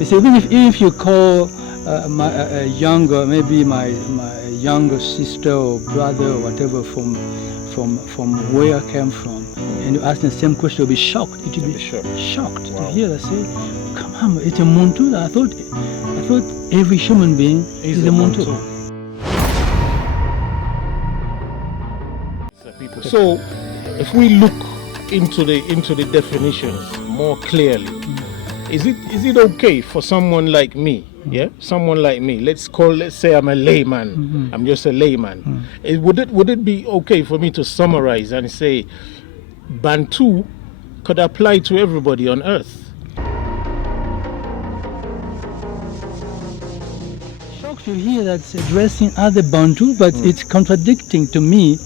You see, even if you call my younger, maybe my younger sister or brother or whatever from where I came from, and you ask them the same question, you'll be shocked. It will be shocked to hear that say, "Come on, it's a Bantu." I thought every human being is a Bantu. So, if we look into the definitions more clearly, is it okay for someone like me? Yeah, someone like me. Let's say I'm a layman. I'm just a layman. Would it be okay for me to summarize and say Bantu could apply to everybody on earth? Shocked to hear that's addressing other Bantu, but it's contradicting to me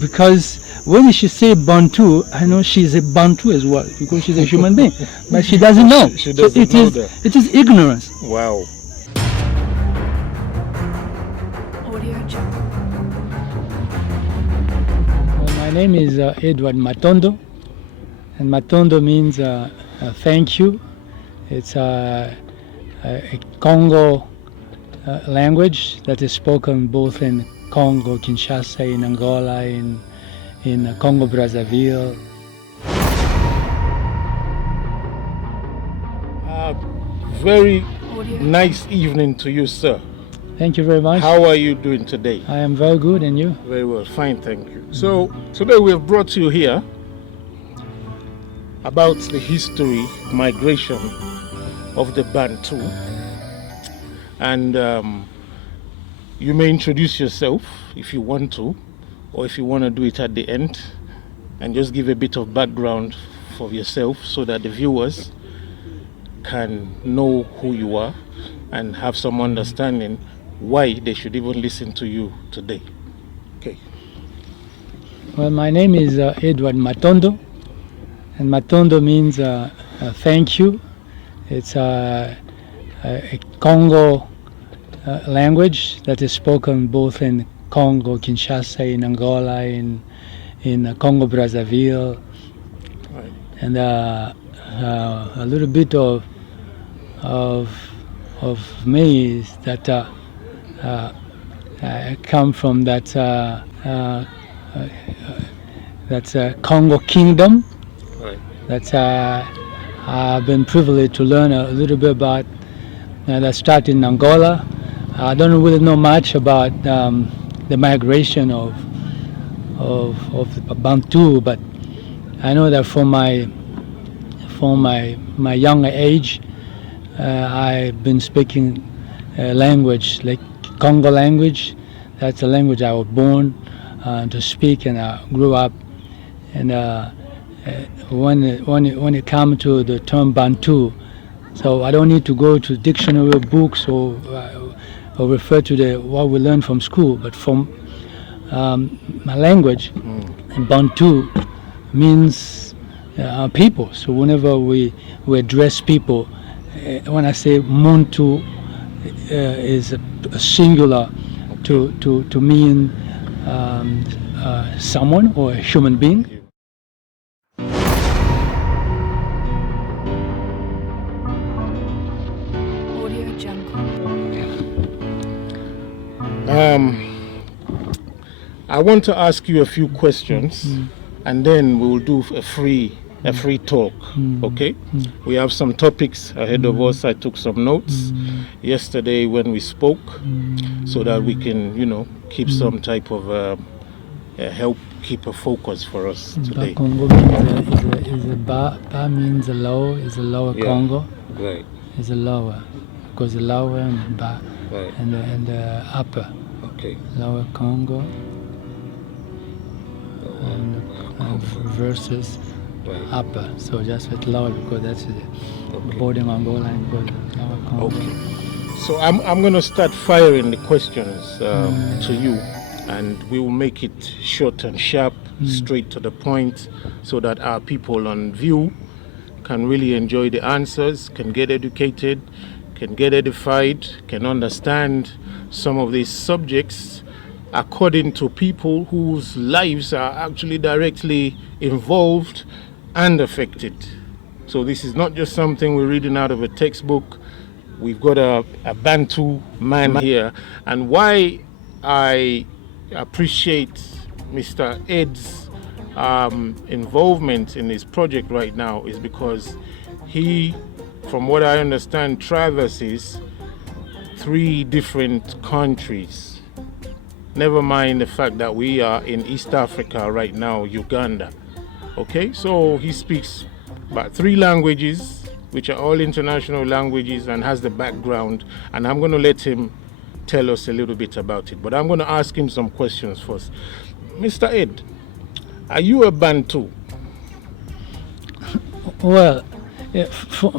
because when she say Bantu, I know she's a Bantu as well because she's a human being, but she doesn't know. She doesn't know that. It is ignorance. Wow. Well, my name is Edward Matondo, and Matondo means thank you. It's a Congo language that is spoken both in Congo, Kinshasa, in Angola, in Congo, Brazzaville. Very nice evening to you, sir. Thank you very much. How are you doing today? I am very good, and you? Very well, fine, thank you. So today we have brought you here about the history, migration of the Bantu, and you may introduce yourself if you want to, or if you want to do it at the end, and just give a bit of background for yourself so that the viewers can know who you are and have some understanding why they should even listen to you today. Okay. Well, my name is Edward Matondo, and Matondo means thank you. It's a Congo language that is spoken both in Congo, Kinshasa, in Angola, in Congo, Brazzaville, Right. and a little bit of me is that I come from that Congo Kingdom. Right. That I've been privileged to learn a little bit about. That started in Angola. I don't really know much about the migration of Bantu, but I know that from my younger age, I've been speaking a language like Congo language. That's the language I was born to speak, and I grew up. And when it comes to the term Bantu, so I don't need to go to dictionary books or refer to what we learned from school, but from my language, Bantu means people. So whenever we address people, when I say Muntu is a singular to mean someone or a human being. I want to ask you a few questions, and then we will do a free talk. Okay? We have some topics ahead of us. I took some notes yesterday when we spoke, so that we can, keep some type of help keep a focus for us today. Congo is a ba means a lower, is a lower Congo. Right. Is a lower, because the lower and ba, Right. and the upper. Okay. Lower Congo. And versus Right. upper. So just with lower because that's the bordering Angola and lower Congo. Okay. So I'm going to start firing the questions to you, and we will make it short and sharp, straight to the point, so that our people on view can really enjoy the answers, can get educated, can get edified, can understand some of these subjects according to people whose lives are actually directly involved and affected So this is not just something we're reading out of a textbook. We've got a Bantu man here. And why I appreciate Mr. Ed's involvement in this project right now is because he, from what I understand, traverses 3 different countries. Never mind the fact that we are in East Africa right now, Uganda. Okay, so he speaks about 3 languages, which are all international languages, and has the background. And I'm going to let him tell us a little bit about it. But I'm going to ask him some questions first. Mr. Ed, are you a Bantu? Well,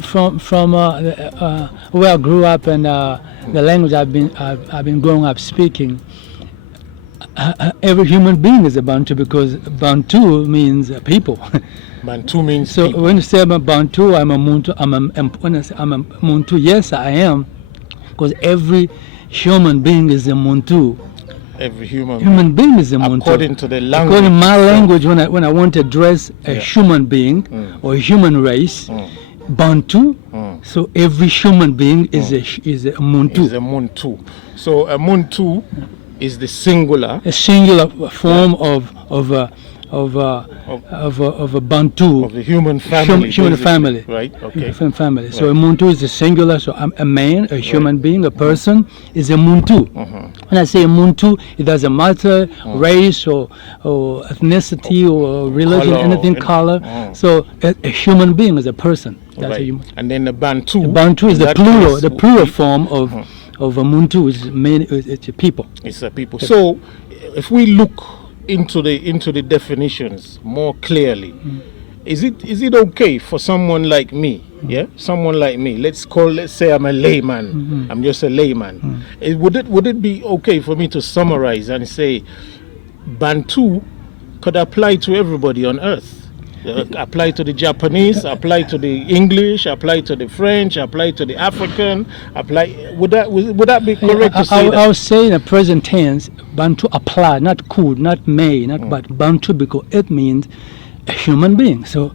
from where I grew up and the language I've been growing up speaking, every human being is a Bantu, because Bantu means people. Bantu means so people. When you say I'm a Bantu, I'm a Muntu. When I say I'm a Muntu, yes, I am, because every human being is a Muntu. Every human being is a Muntu. According to the language. According to my language, when I want to address a human being or a human race, Bantu. So every human being is a Muntu. Is a Muntu. So a Muntu is the singular. A singular form of a Bantu. Of the human family. Human family. Right. Okay. Human family. So a Muntu is a singular. So a man, a human being, a person is a Muntu. When I say Muntu, it doesn't matter race or ethnicity or religion, Color, anything, color. So a human being is a person. That's Right. a human. And then the Bantu. The Bantu is the plural. The plural form of a Muntu is it's a people. It's a people. So if we look into the definitions more clearly, is it okay for someone like me, someone like me, let's say I'm a layman, I'm just a layman, would it be okay for me to summarize and say Bantu could apply to everybody on earth? Apply to the Japanese, apply to the English, apply to the French, apply to the African, would that be correct to say that? I would say in the present tense, Bantu apply, not could, not may, not but Bantu, because it means a human being. So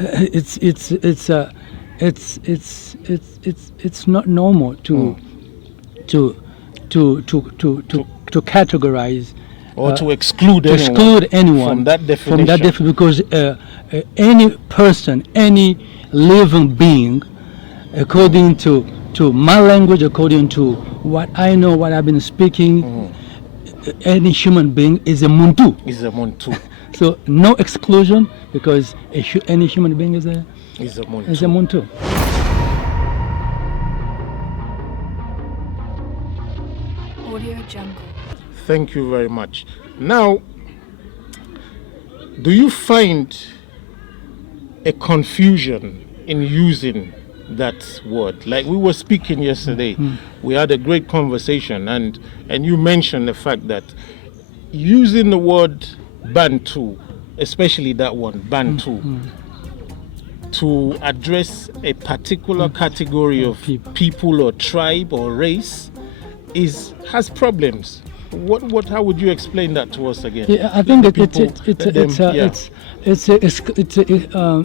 it's not normal to categorize or to exclude anyone from that definition. Because any person, any living being, according to my language, according to what I know, what I've been speaking, any human being is a Muntu. Is a Muntu. So no exclusion, because any human being is a Muntu. Is a Muntu. Audio Jungle. Thank you very much. Now, do you find a confusion in using that word? Like we were speaking yesterday, we had a great conversation, and you mentioned the fact that using the word Bantu, especially that one, Bantu, to address a particular category of people or tribe or race has problems. How would you explain that to us again? Yeah, I think it's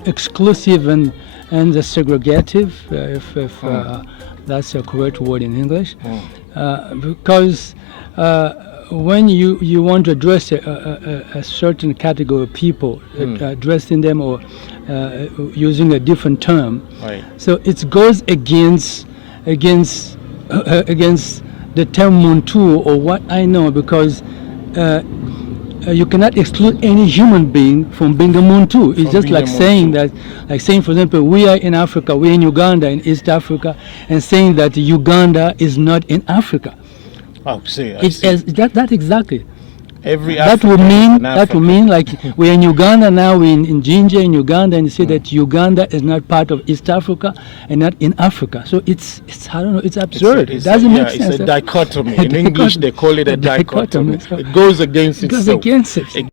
exclusive and segregative, if that's a correct word in English, because when you want to address a certain category of people, addressing them or using a different term, right. So it goes against the term Muntu or what I know, because you cannot exclude any human being from being a Muntu. It's just like saying that, for example, we are in Africa, we're in Uganda, in East Africa, and saying that Uganda is not in Africa. Oh, see, that exactly. That would mean like we're in Uganda now, we're in Jinja in Uganda, and you say that Uganda is not part of East Africa and not in Africa. So it's I don't know, it's absurd. It doesn't make sense. It's a dichotomy. In English they call it a dichotomy. It goes against itself. It goes against it.